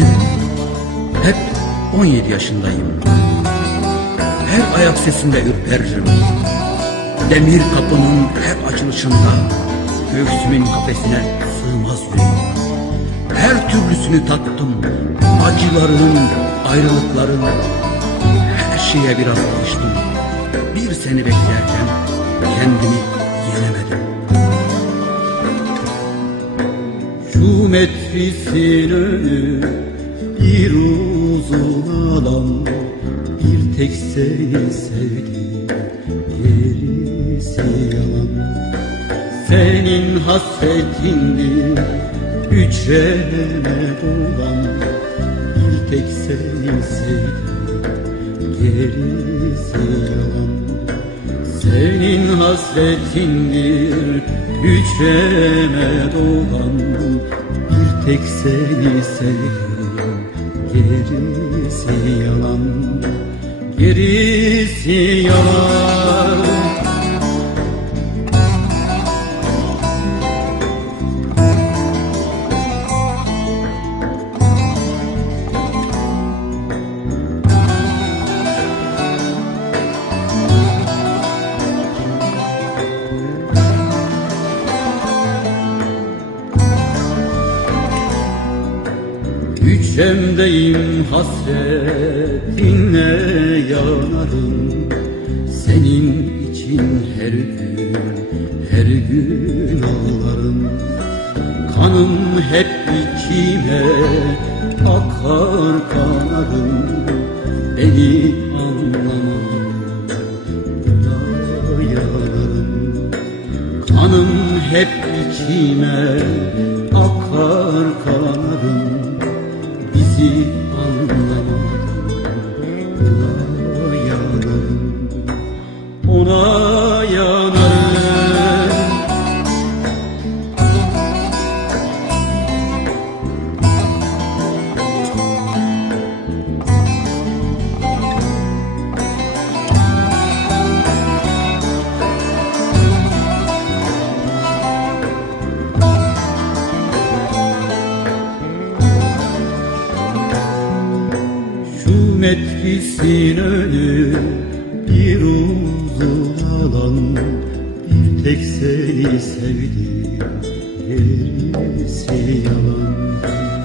Ben hep 17 yaşındayım. Her ayak sesinde ürperirim. Demir kapının her açılışında göğsümün kafesine sığmaz yüreğim. Her türlüsünü tattım. Acıların, ayrılıkların. Her şeye biraz alıştım. Bir seni beklerken kendimi yenemedim. Şu metrisin önü. Bir uzun alan Bir tek seni sevdim gerisi yalan. Senin hasretindir hücreme dolan Bir tek seni sevdim gerisi yalan. Senin hasretindir hücreme dolan Bir tek seni sevdim gerisi yalan Gerisi yalan Hücremdeyim hasretinle yanarım Senin için her gün, her gün ağlarım. Kanım hep içime akar kanarım. Beni anlamadın, yanarım Kanım hep içime akar kanarım Bizi anlamadın Ona yanarım Ona Şu metkisin önü bir uzun alan. Bir tek seni sevdim gerisi yalan